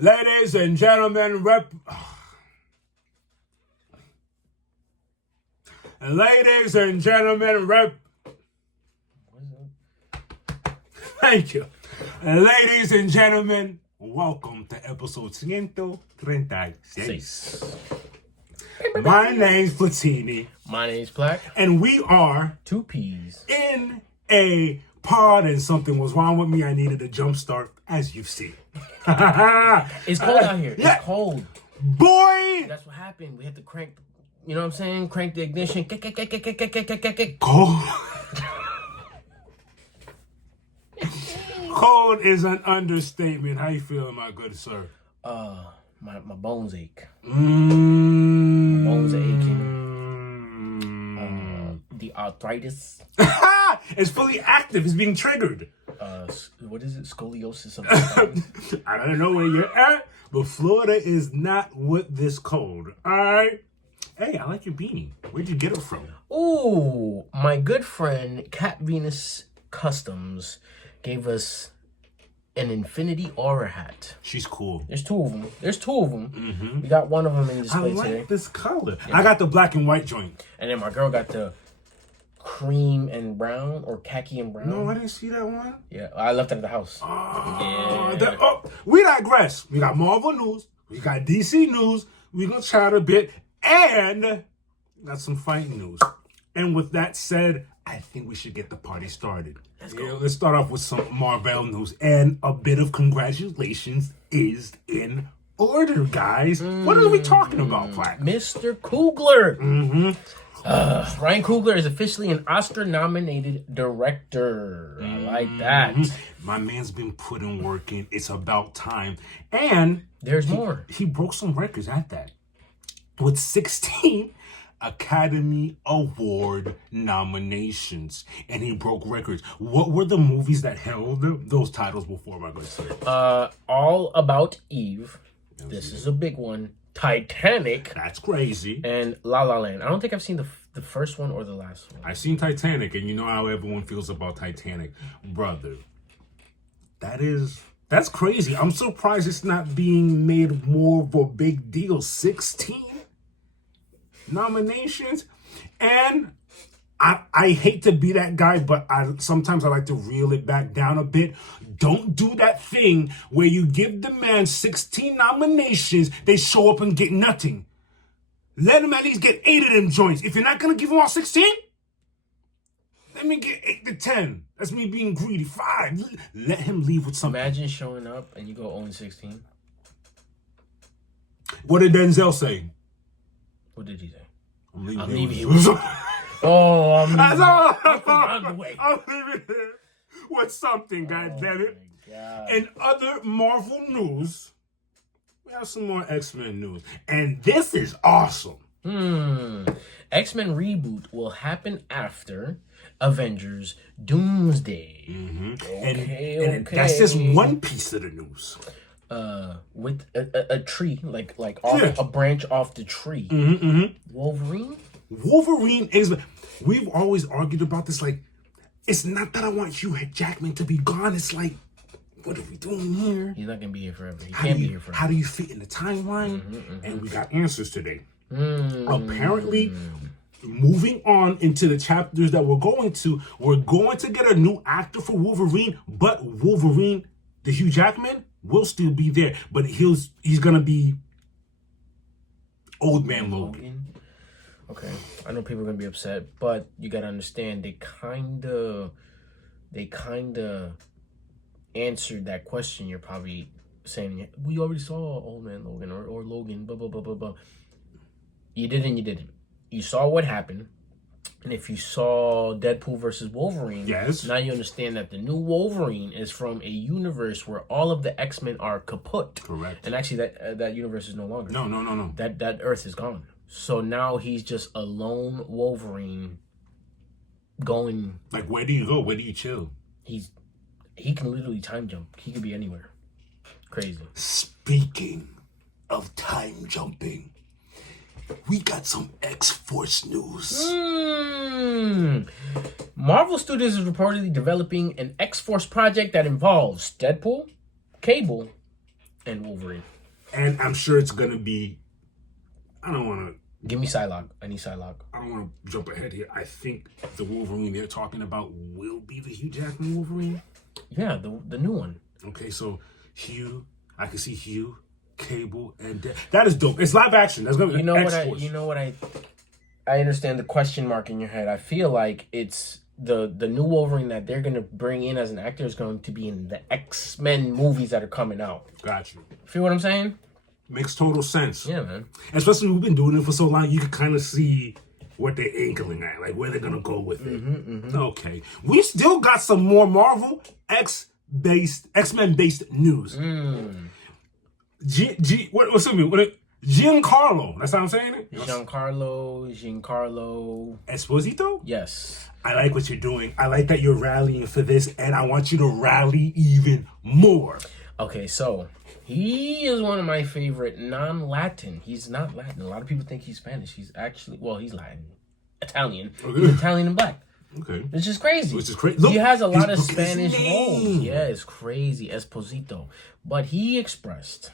Ladies and gentlemen, Ladies and gentlemen, Thank you. Ladies and gentlemen, welcome to episode Ciento, Treinta. Seis. My name's Platini. My name's Black. And we are Two P's in a pod, and something was wrong with me. I needed a jump start, as you've seen. It's cold out here. Yeah. It's cold. Boy! That's what happened. We had to crank, you know what I'm saying? Crank the ignition. Cold. Cold is an understatement. How you feeling, my good sir? My bones ache. My bones are aching. The arthritis. It's fully active. It's being triggered. What is it? Scoliosis. I don't know where you're at, but Florida is not with this cold. All right. Hey, I like your beanie. Where'd you get it from? Ooh, my good friend Cat Venus Customs gave us an Infinity Aura hat. She's cool. There's two of them. Mm-hmm. We got one of them in display today. I like this color. Yeah. I got the black and white joint. And then my girl got the cream and brown, or khaki and brown. No, I didn't see that one. Yeah, I left it at the house. We digress. We got Marvel news. We got DC news. We gonna chat a bit, and got some fighting news. And with that said, I think we should get the party started. Let's go. Let's start off with some Marvel news, and a bit of congratulations is in order, guys. What are we talking about, Black? Mr. Coogler. Ryan Coogler is officially an Oscar-nominated director. I like that. My man's been putting work in. It's about time. And there's more. He broke some records at that. With 16 Academy Award nominations. And he broke records. What were the movies that held those titles before, my good sir? All About Eve. This is a big one. Titanic. That's crazy. And La La Land. I don't think I've seen the first one or the last one. I've seen Titanic, and you know how everyone feels about Titanic. Brother, that's crazy. I'm surprised it's not being made more of a big deal. 16 nominations. And I hate to be that guy, but sometimes I like to reel it back down a bit. Don't do that thing where you give the man 16 nominations, they show up and get nothing. Let him at least get 8 of them joints. If you're not going to give him all 16, let me get 8 to 10. That's me being greedy. 5. Let him leave with something. Imagine showing up and you go 0-16. What did Denzel say? What did he say? I'm leaving I'm leaving. I'm leaving here with something, goddammit. In other Marvel news, we have some more X-Men news. And this is awesome. X-Men reboot will happen after Avengers Doomsday. And that's just one piece of the news. With a tree, like off, a branch off the tree. Wolverine is... We've always argued about this. Like, it's not that I want Hugh Jackman to be gone. It's like, what are we doing here? He's not going to be here forever. He can't be here forever. How do you fit in the timeline? And we got answers today. Apparently, moving on into the chapters that we're going to get a new actor for Wolverine, but Wolverine, the Hugh Jackman, will still be there. But he's going to be Old Man Logan. Okay, I know people are gonna be upset, but you gotta understand they kinda answered that question. You're probably saying, we already saw Old Man Logan or Logan, blah blah blah blah blah. You didn't. You saw what happened, and if you saw Deadpool versus Wolverine, yes, now you understand that the new Wolverine is from a universe where all of the X-Men are kaput. Correct. And actually, that universe is no longer. No. That Earth is gone. So now he's just a lone Wolverine going... Like, where do you go? Where do you chill? He can literally time jump. He could be anywhere. Crazy. Speaking of time jumping, we got some X-Force news. Marvel Studios is reportedly developing an X-Force project that involves Deadpool, Cable, And Wolverine. And I'm sure it's gonna be. I don't want to. Give me Psylocke. I need Psylocke. I don't want to jump ahead here. I think the Wolverine they're talking about will be the Hugh Jackman Wolverine. Yeah, the new one. Okay, so Hugh, I can see Hugh, Cable, and that is dope. It's live action. That's gonna be I understand the question mark in your head. I feel like it's the new Wolverine that they're gonna bring in as an actor is going to be in the X-Men movies that are coming out. Got you. Feel what I'm saying? Makes total sense. Yeah, man. Especially we've been doing it for so long, you can kind of see what they're angling at, like where they're gonna go with it. Okay, we still got some more Marvel X-Men based news. Giancarlo. That's how I'm saying it. Giancarlo Esposito. Yes. I like what you're doing. I like that you're rallying for this, and I want you to rally even more. Okay, so he is one of my favorite non-Latin. He's not Latin. A lot of people think he's Spanish. He's actually, he's Latin. Italian. Okay. He's Italian and black. Okay. Which is crazy. Look, he has a lot of Spanish roles. Yeah, it's crazy. Esposito. But he expressed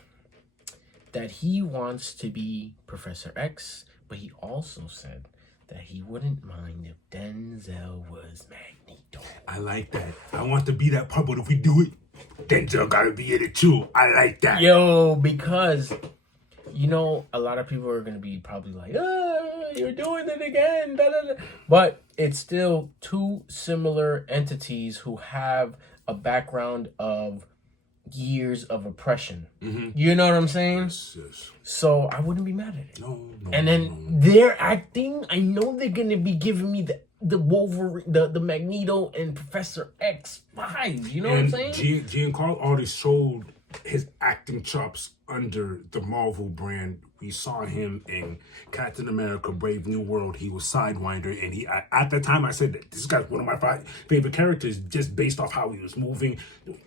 that he wants to be Professor X, but he also said that he wouldn't mind if Denzel was Magneto. I like that. I want to be that part, but if we do it, Denzel gotta be in it too. I like that. Yo, because, a lot of people are going to be probably like, you're doing it again. Da, da, da. But it's still two similar entities who have a background of years of oppression. You know what I'm saying? Yes. So I wouldn't be mad at it. No. And then their acting, I know they're going to be giving me the Wolverine, the Magneto and Professor X vibes. You know what I'm saying? Giancarlo already showed his acting chops under the Marvel brand. We saw him in Captain America: Brave New World. He was Sidewinder, and at that time I said that this guy's one of my favorite characters just based off how he was moving,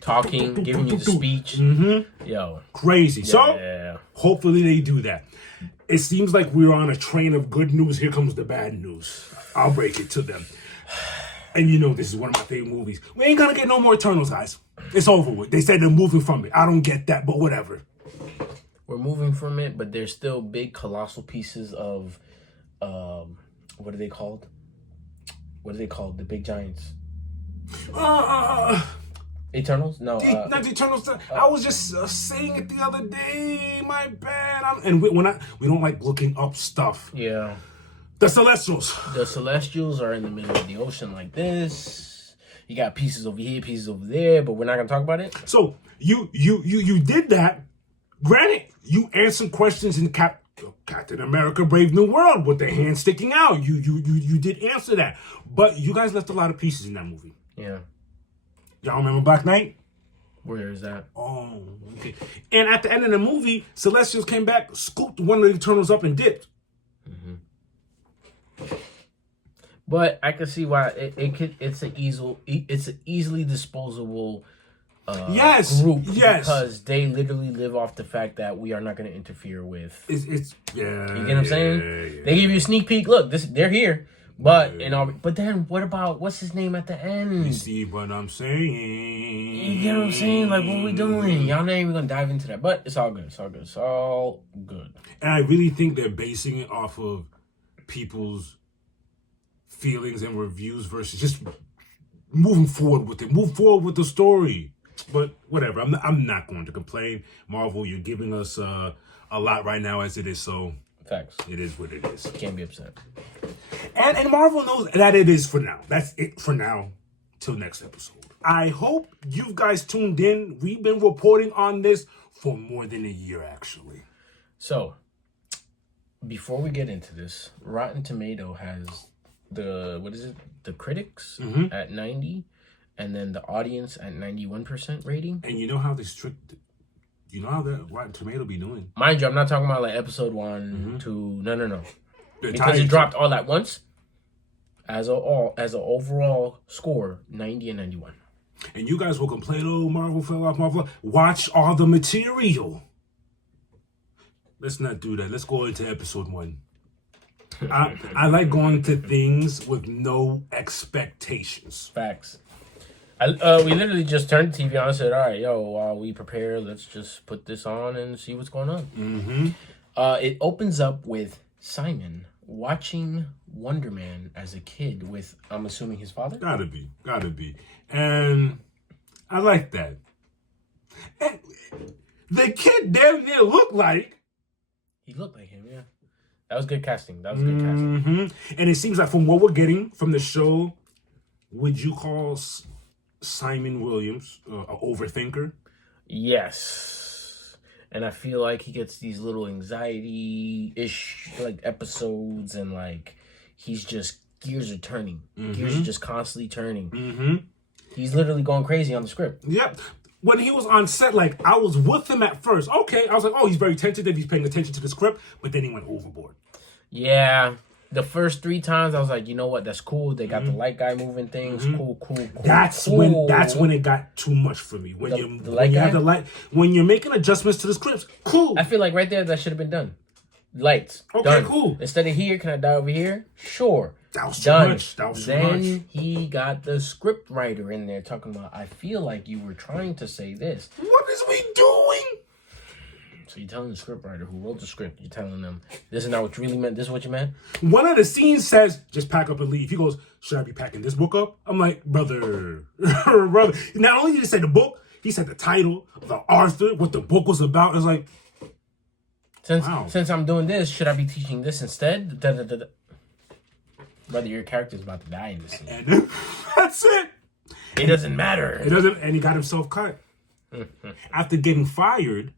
talking, giving you the speech. Yo, crazy. Yeah. So hopefully they do that. It seems like we're on a train of good news. Here comes the bad news. I'll break it to them. And this is one of my favorite movies. We ain't gonna get no more Eternals, guys. It's over with. They said they're moving from it. I don't get that, but whatever. We're moving from it, but there's still big, colossal pieces of, what are they called? The big giants. Eternals? No. Not the Eternals. I was just saying it the other day. My bad. And we don't like looking up stuff. Yeah. The Celestials. The Celestials are in the middle of the ocean like this. You got pieces over here, pieces over there, but we're not gonna talk about it. So you did that. Granted, you answered questions in Captain America: Brave New World with their hand sticking out. You did answer that, but you guys left a lot of pieces in that movie. Yeah. Y'all remember Black Knight? Where is that? Oh, okay. And at the end of the movie, Celestials came back, scooped one of the Eternals up, and dipped. But I can see why it's an easily disposable group. Yes. Because they literally live off the fact that we are not going to interfere with. It's yeah. You get what I'm saying? Yeah. They give you a sneak peek. Look, they're here. But but then what about what's his name at the end? You see what I'm saying? You get what I'm saying? Like, what are we doing? Y'all not even gonna dive into that. But it's all good. It's all good. It's all good. And I really think they're basing it off of people's feelings and reviews versus just moving forward with it. Move forward with the story. But whatever. I'm not going to complain. Marvel, you're giving us a lot right now as it is. So facts. It is what it is. Can't be upset. And Marvel knows that it is for now. That's it for now. Till next episode. I hope you guys tuned in. We've been reporting on this for more than a year, actually. So, before we get into this, Rotten Tomato has the critics at 90, and then the audience at 91% rating. And you know how you know how the Rotten Tomato be doing. Mind you, I'm not talking about like episode 1, 2, no. Because it dropped all at once. As an overall score, 90 and 91. And you guys will complain, oh, Marvel fell off, Marvel. Watch all the material. Let's not do that. Let's go into episode 1. I like going to things with no expectations. Facts. We literally just turned the TV on and said, all right, yo, while we prepare, let's just put this on and see what's going on. Mm-hmm. It opens up with Simon watching Wonder Man as a kid with, I'm assuming, his father? Gotta be. And I like that. And the kid damn near looked like... He looked like him, yeah. That was good casting. And it seems like from what we're getting from the show, would you call Simon Williams an overthinker? Yes. And I feel like he gets these little anxiety-ish like episodes, and like he's just, gears are turning. Gears are just constantly turning. He's literally going crazy on the script. Yep. When he was on set, like, I was with him at first. Okay, I was like, oh, he's very tentative. He's paying attention to the script. But then he went overboard. Yeah. The first 3 times, I was like, you know what? That's cool. They got the light guy moving things. Cool. That's when it got too much for me. When you're making adjustments to the scripts, cool. I feel like right there, that should have been done. Lights. Okay, done. cool. Instead of here, can I die over here? Sure. That was too done. much. Then he got the script writer in there talking about, I feel like you were trying to say this. What is we doing? So you're telling the script writer who wrote the script, you're telling them, this is not what you really meant, this is what you meant? One of the scenes says, just pack up and leave. He goes, should I be packing this book up? I'm like, brother. Not only did he say the book, he said the title, the author, what the book was about. It's like, since I'm doing this, should I be teaching this instead? Brother, your character's about to die in this scene. And that's it. It doesn't matter. And he got himself cut. After getting fired,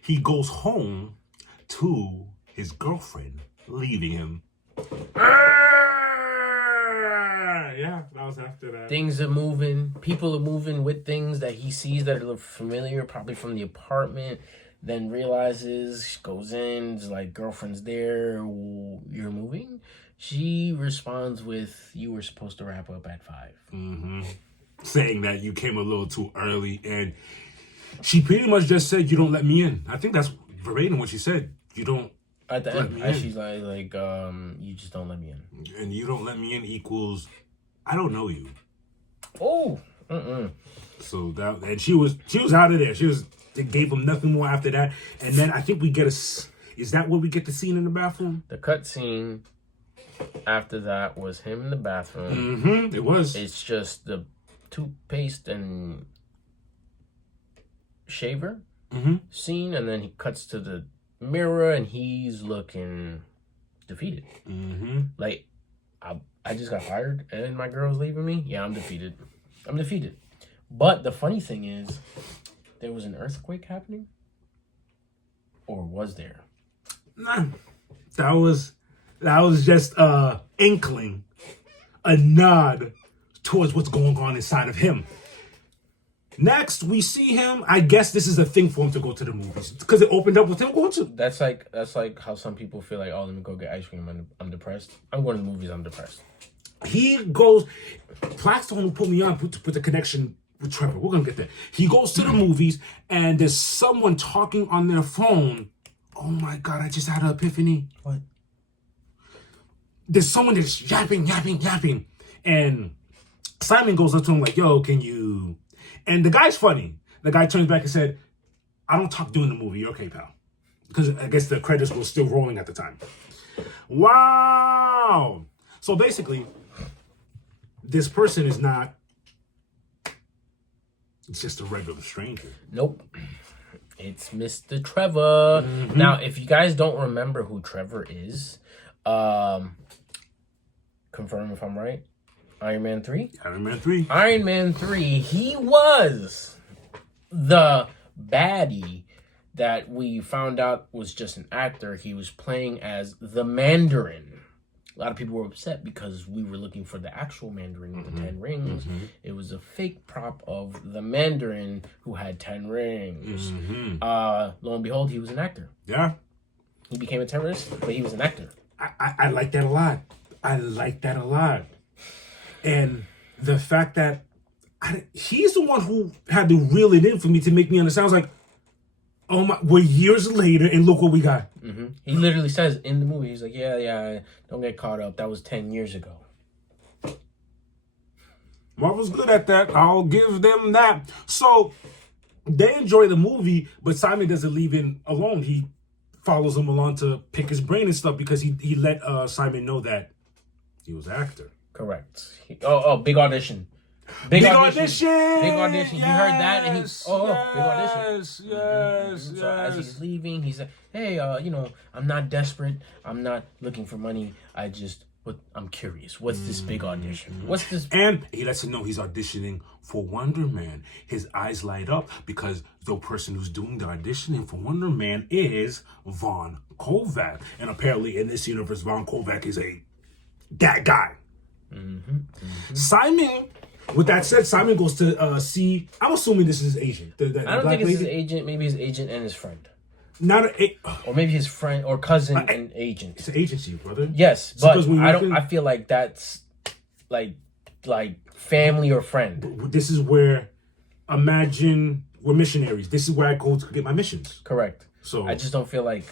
he goes home to his girlfriend, leaving him. Yeah, that was after that. Things are moving. People are moving with things that he sees that are familiar, probably from the apartment. Then realizes, goes in, is like, girlfriend's there, you're moving? She responds with, you were supposed to wrap up at 5. Saying that you came a little too early, and she pretty much just said, you don't let me in. I think that's verbatim what she said. You don't at the end, she's like, you just don't let me in. And you don't let me in equals, I don't know you. Oh, So that, and she was out of there. They gave him nothing more after that. And then I think we get is that where we get the scene in the bathroom? The cut scene after that was him in the bathroom. It was. It's just the toothpaste and shaver scene, and then he cuts to the mirror and he's looking defeated. Like, I just got fired and my girl's leaving me. Yeah, I'm defeated. But the funny thing is, there was an earthquake happening, or was there? Nah, that was just a inkling, a nod towards what's going on inside of him. Next, we see him. I guess this is a thing for him to go to the movies because it opened up with him going to. That's like how some people feel like, oh, let me go get ice cream. I'm depressed. I'm going to the movies. I'm depressed. He goes. Blackstone who put me on to put the connection with Trevor. We're gonna get there. He goes to the movies and there's someone talking on their phone. Oh my God! I just had an epiphany. What? There's someone that's yapping, and Simon goes up to him like, "Yo, can you?" And the guy's funny. The guy turns back and said, "I don't talk during the movie. You're okay, pal." Because I guess the credits were still rolling at the time. Wow. So basically, this person is not. It's just a regular stranger. Nope. It's Mr. Trevor. Now, if you guys don't remember who Trevor is, confirm if I'm right. Iron Man 3? Iron Man 3, he was the baddie that we found out was just an actor. He was playing as the Mandarin. A lot of people were upset because we were looking for the actual Mandarin with the 10 rings. It was a fake prop of the Mandarin who had 10 rings. Lo and behold, he was an actor. Yeah. He became a terrorist, but he was an actor. I like that a lot. And the fact that he's the one who had to reel it in for me to make me understand. I was like, oh my, we're years later and look what we got. He literally says in the movie, he's like, yeah, don't get caught up. That was 10 years ago. Marvel's good at that. I'll give them that. So they enjoy the movie, but Simon doesn't leave him alone. He follows him along to pick his brain and stuff because he let Simon know that he was an actor. Correct. Big audition. Big audition. Big audition. Yes, you heard that, and big audition. Yes. So as he's leaving, he said, "Hey, I'm not desperate. I'm not looking for money. I'm curious. What's this big audition? What's this?" And he lets him know he's auditioning for Wonder Man. His eyes light up because the person who's doing the auditioning for Wonder Man is Von Kovac. And apparently in this universe, Von Kovac is that guy. Simon, with that said, Simon goes to see, I'm assuming this is his agent. I don't think it's his agent. Maybe his agent and his friend. Or maybe his friend or cousin and agent. It's an agency, brother. Yes, but I feel like that's like family or friend. This is where, imagine we're missionaries. This is where I go to get my missions. Correct. So I just don't feel like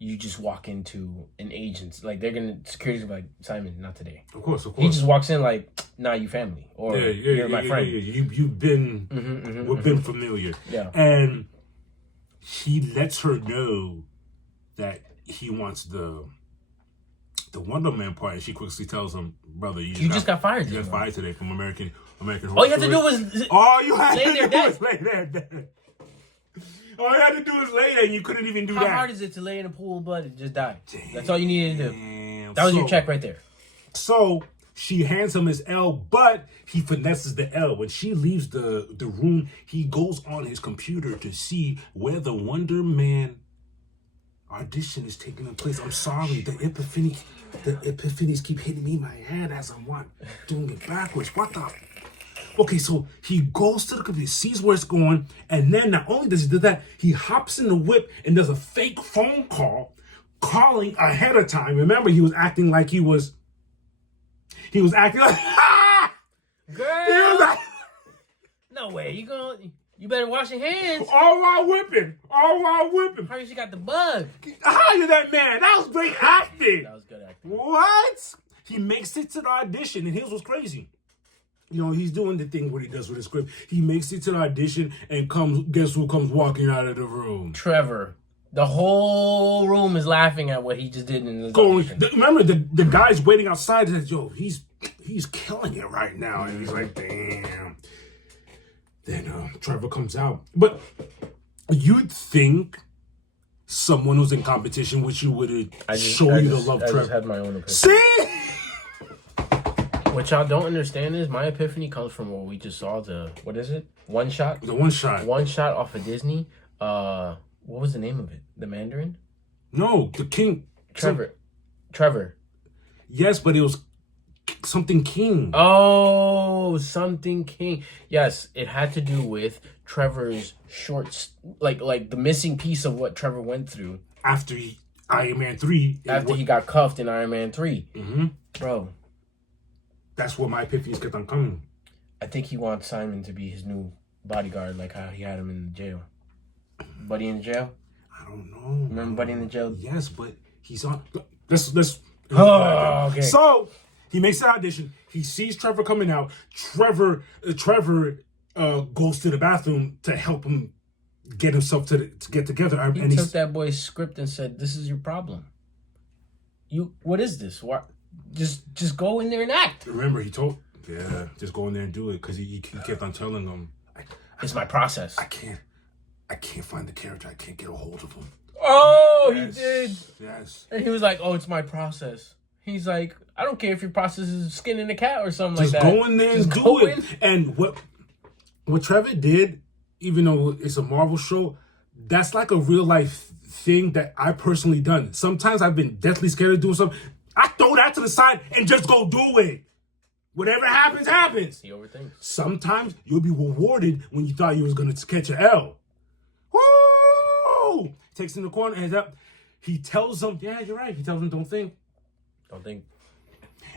you just walk into an agent, like they're gonna security's gonna be like, Simon, not today. Of course. He just walks in like, nah, you family or you're my friend. You've been we've been familiar. Yeah. And he lets her know that he wants the Wonder Man part, and she quickly tells him, "Brother, you just got fired. You got fired today from American Horror All you had to do was lay there dead. All you had to do was lay there, and you couldn't even do that. How hard is it to lay in a pool of blood and just die? That's all you needed to do. That was your check right there. So she hands him his L, but he finesses the L. When she leaves the room, he goes on his computer to see where the Wonder Man audition is taking place. I'm sorry, the epiphanies keep hitting me in my head as I'm doing it backwards. What the? Okay, so he goes to the computer, sees where it's going, and then not only does he do that, he hops in the whip and does a fake phone call, calling ahead of time. Remember, he was acting like he was acting like, girl. He was like, no way, you better wash your hands. All while whipping. How you got the bug? Hire that man. That was great acting. That was good acting. What? He makes it to the audition, and here's what's crazy. He's doing the thing what he does with his script. He makes it to the audition and guess who comes walking out of the room? Trevor. The whole room is laughing at what he just did in the audition. Remember, the guy's waiting outside and says, yo, he's killing it right now. And he's like, damn. Then Trevor comes out. But you'd think someone who's in competition with you would show you the love Trevor. I just had my own opinion. See? What y'all don't understand is my epiphany comes from what we just saw. What is it? One shot? The one shot. One shot off of Disney. What was the name of it? The Mandarin? No, the King. Trevor. Yes, but it was something King. Oh, something King. Yes, it had to do with Trevor's shorts, like the missing piece of what Trevor went through. After Iron Man 3. After he got cuffed in Iron Man 3. Mm-hmm. Bro. That's where my epiphanies kept on coming. I think he wants Simon to be his new bodyguard, like how he had him in jail. Buddy in the jail? I don't know. Remember Buddy in the jail? Yes, but he's on. Let's. Oh, okay. So he makes the audition. He sees Trevor coming out. Trevor goes to the bathroom to help him get himself to get together. He took that boy's script and said, "This is your problem. What is this? What? Just go in there and act." Remember, he told, just go in there and do it, because he kept on telling him, "It's my process. I can't find the character. I can't get a hold of him." Oh, yes, he did. Yes. And he was like, "Oh, it's my process." He's like, "I don't care if your process is skinning a cat or something like that. Just go in there and do it." And what Trevor did, even though it's a Marvel show, that's like a real life thing that I personally done. Sometimes I've been deathly scared of doing something. I throw that to the side and just go do it. Whatever happens, happens. He overthinks. Sometimes you'll be rewarded when you thought you was going to catch an L. Woo! Takes him in the corner, hands up. He tells him, yeah, you're right. He tells him, don't think.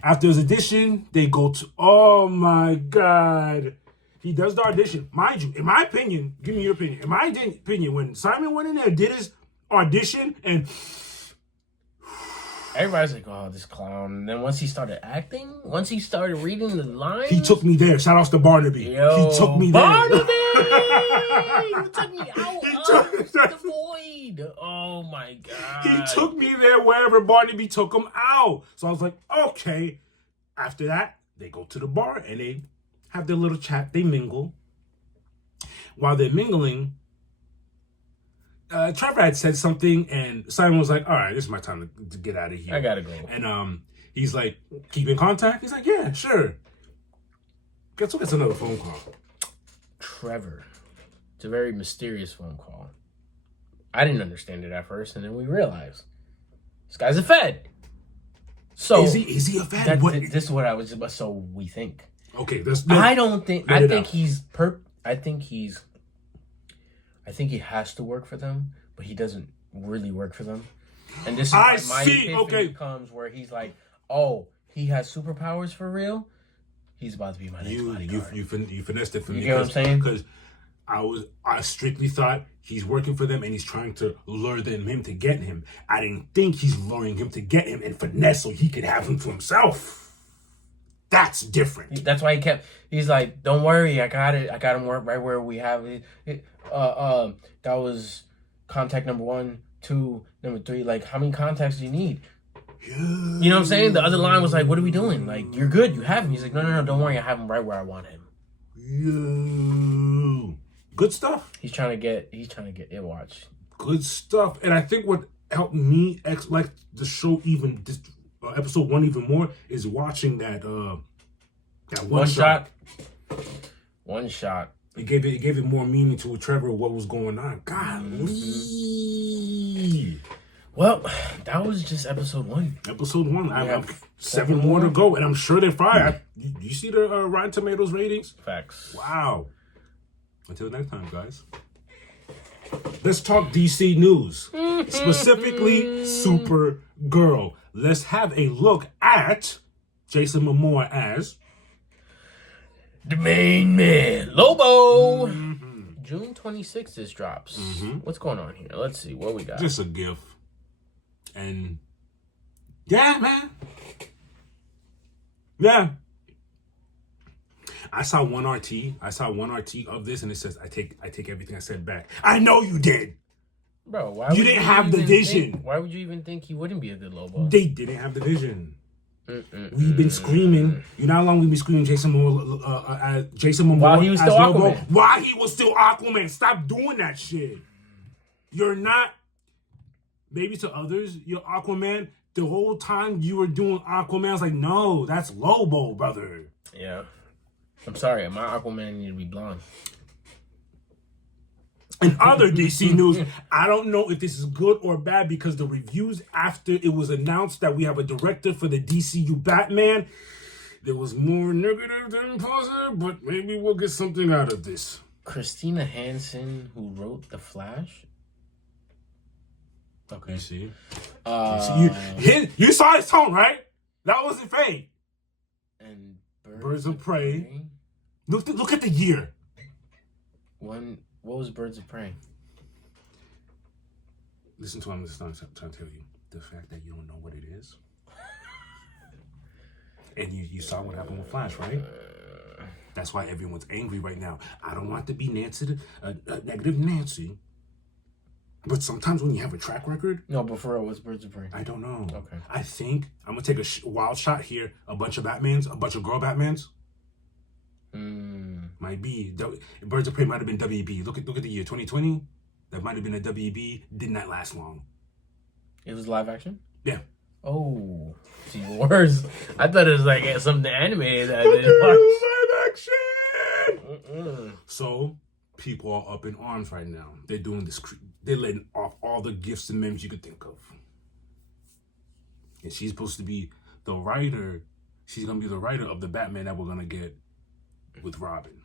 After his audition, they go to, oh my God. He does the audition. Mind you, in my opinion, give me your opinion. In my opinion, when Simon went in there, did his audition, and Everybody's like, "Oh, this clown." And then once he started acting, once he started reading the lines, He took me there. Shout outs to Barnaby. Yo, He took me Barnaby! there. You took me out of the void. Oh my god! He took me there wherever Barnaby took him out. So I was like, okay. After that, they go to the bar and they have their little chat. They mingle. While they're mingling, Trevor had said something, and Simon was like, all right, this is my time to get out of here. I gotta go. And he's like, keep in contact? He's like, yeah, sure. Guess who gets another phone call? Trevor. It's a very mysterious phone call. I didn't understand it at first, and then we realized this guy's a Fed. So is he a Fed? This is what I was about. So we think. Okay, I don't think. I think he's I think he has to work for them, but he doesn't really work for them. And this is why my epiphany comes where he's like, "Oh, he has superpowers for real. He's about to be my next bodyguard." You finessed it for me. You get what I'm saying? Because I strictly thought he's working for them and he's trying to lure him to get him. I didn't think he's luring him to get him and finesse so he could have him to himself. That's different. That's why he's like, don't worry, I got it. I got him right where we have it. That was contact number 1, 2, number 3. Like, how many contacts do you need? Yeah. You know what I'm saying? The other line was like, what are we doing? Like, you're good. You have him. He's like, no, don't worry. I have him right where I want him. Yeah. Good stuff. He's trying to get it watch. Good stuff. And I think what helped me like the show even this episode 1 even more is watching that one shot. One shot. It gave it more meaning to Trevor what was going on. Golly. Well, that was just episode 1. Episode 1. I have 7 more to go, and I'm sure they're fire. You see the Rotten Tomatoes ratings? Facts. Wow. Until next time, guys. Let's talk DC news. Specifically, Supergirl. Let's have a look at Jason Momoa as the main man, Lobo. June 26th this drops. What's going on here? Let's see what we got. Just a gift. And yeah, man. Yeah. I saw one RT of this, and it says, I take everything I said back. I know you did. Bro, why you didn't have the vision. Why would you even think he wouldn't be a good Lobo? They didn't have the vision. We've been screaming. You know how long we've been screaming Jason Momoa while he was still Lobo? Aquaman. While he was still Aquaman. Stop doing that shit. You're not. Maybe to others, you're Aquaman. The whole time you were doing Aquaman, I was like, no, that's Lobo, brother. Yeah. I'm sorry, my Aquaman need to be blonde. In other DC news, I don't know if this is good or bad because the reviews after it was announced that we have a director for the DCU Batman, there was more negative than positive, but maybe we'll get something out of this. Christina Hansen, who wrote The Flash. Okay. You see? You saw his tone, right? That wasn't fake. And Birds of Prey. Look at the year. What was Birds of Prey? Listen to what I'm trying to tell you. The fact that you don't know what it is. And you saw what happened with Flash, right? That's why everyone's angry right now. I don't want to be negative Nancy. But sometimes when you have a track record... No, but for real, what's Birds of Prey? I don't know. Okay. I think I'm going to take a wild shot here. A bunch of Batmans, a bunch of girl Batmans. Might be. Birds of Prey might have been WB. Look at the year, 2020. That might have been a WB. Did not last long. It was live action? Yeah. Oh. See, worse. I thought it was like something animated that I didn't watch. Live action! So... people are up in arms right now. They're doing this. They're letting off all the gifts and memes you could think of. And she's supposed to be the writer. She's going to be the writer of the Batman that we're going to get with Robin.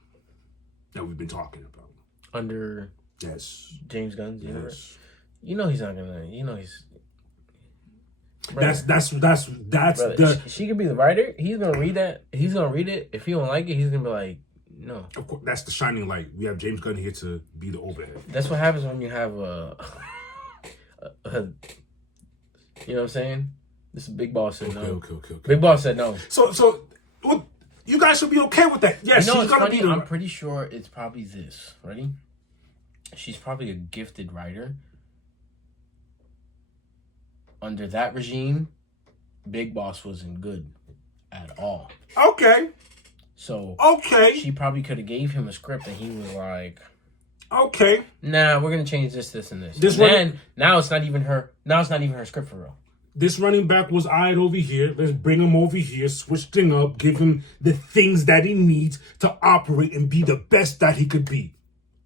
That we've been talking about. Under James Gunn's universe. You know he's not going to, he's... Brother, that's she could be the writer. He's going to read that. He's going to read it. If he don't like it, he's going to be like, no. Of course, that's the shining light. We have James Gunn here to be the overhead. That's what happens when you have a you know what I'm saying? This Big Boss said no. Okay. Big Boss said no. So, well, you guys should be okay with that. Yes, You know she's what's gonna funny? be the. I'm pretty sure it's probably this. Ready? She's probably a gifted writer. Under that regime, Big Boss wasn't good at all. Okay. So Okay. she probably could have gave him a script and he was like, Okay. nah, we're gonna change this, and this. This And one- then now it's not even her. Now it's not even her script for real. This running back was eyed over here. Let's bring him over here, switch thing up, give him the things that he needs to operate and be the best that he could be.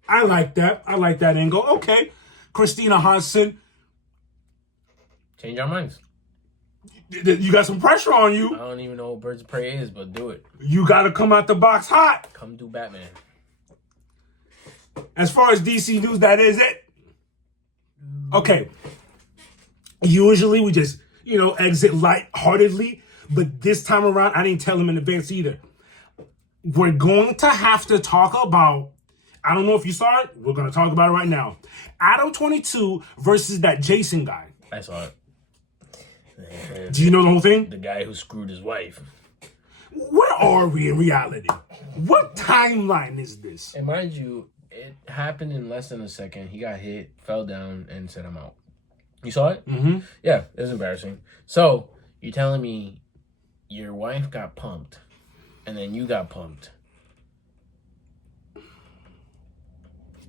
I like that. I like that angle. Okay. Christina Hansen, Change our minds. you got some pressure on I you. don't even know what Birds of Prey is, but do it. You got to come out the box hot. Come do Batman. As far as DC news, that is it. Okay. Usually we just, exit lightheartedly. But this time around, I didn't tell him in advance either. We're going to have to talk about, I don't know if you saw it. We're going to talk about it right now. Adam 22 versus that Jason guy. I saw it. Do you know the whole thing? The guy who screwed his wife. Where are we in reality? What timeline is this? And mind you, it happened in less than a second. He got hit, fell down, and said, I'm out. You saw it? Mm-hmm. Yeah, it was embarrassing. So, you're telling me your wife got pumped, and then you got pumped.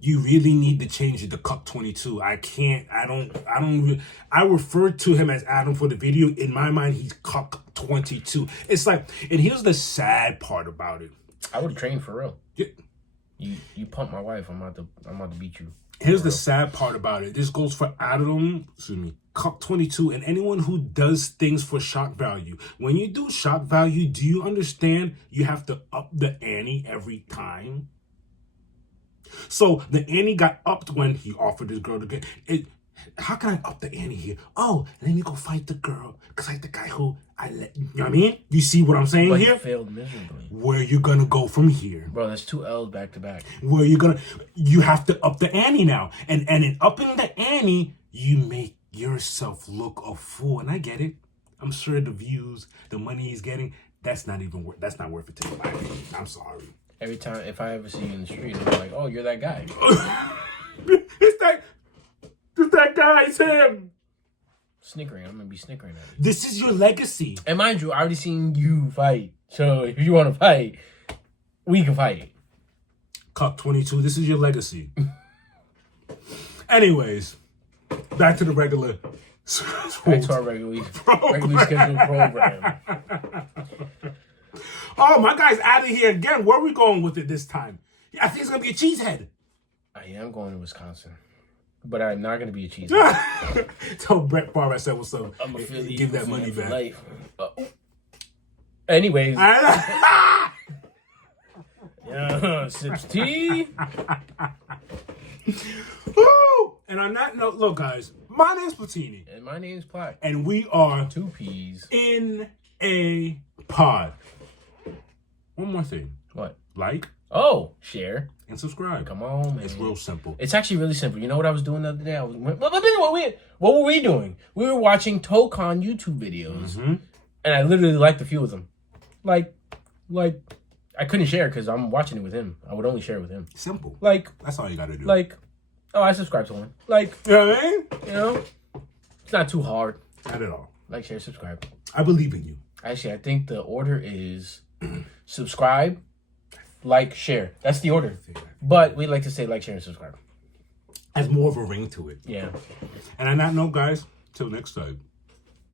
You really need to change it to Cup 22. I referred to him as Adam for the video. In my mind, he's Cup 22. It's like, and here's the sad part about it. I would train for real. Yeah. You pumped my wife. I'm about to beat you. Here's the sad part about it. This goes for Cup 22, and anyone who does things for shock value. When you do shock value, do you understand you have to up the ante every time? So the ante got upped when he offered this girl to get it. How can I up the ante here? Oh, let me go fight the girl. Cause like the guy who I let, you know what I mean? You see what I'm saying But here? he failed miserably. Where you gonna go from here? Bro, that's 2 L's back to back. You have to up the ante now. And in upping the ante, you make yourself look a fool. And I get it. I'm sure the views, the money he's getting, that's not worth it to me. I'm sorry. Every time, if I ever see you in the street, I'm like, oh, you're that guy. It's that guy. It's him. Snickering. I'm going to be snickering at you. This is your legacy. And mind you, I already seen you fight. So if you want to fight, we can fight. Cup 22, this is your legacy. Anyways, back to the regular. Back to our regularly scheduled program. Oh, my guy's out of here again. Where are we going with it this time? I think it's going to be a cheesehead. I am going to Wisconsin. But I'm not going to be a cheesehead. Tell Brett Favre I said what's up. I'm a Philly Give that fan money for back. life. Anyways. Yeah, sips tea. Woo! And on that note, look, guys, my name's Platini. And my name's Platt. And we are 2 P's. in a pod. One more thing. What? Like Oh, share. and subscribe. Come on, man. It's real simple. It's actually really simple. You know what I was doing the other day? What were we doing? We were watching Tokon YouTube videos. Mm-hmm. And I literally liked a few of them. Like, I couldn't share because I'm watching it with him. I would only share it with him. Simple. Like, That's all you got to do. I subscribe to one. Like, you know what I mean? you know, it's not too hard. Not at all. Like, share, subscribe. I believe in you. Actually, I think the order is subscribe, like, share. That's the order. But we like to say like, share, and subscribe. Has more of a ring to it. Yeah. And on that note, guys, till next time.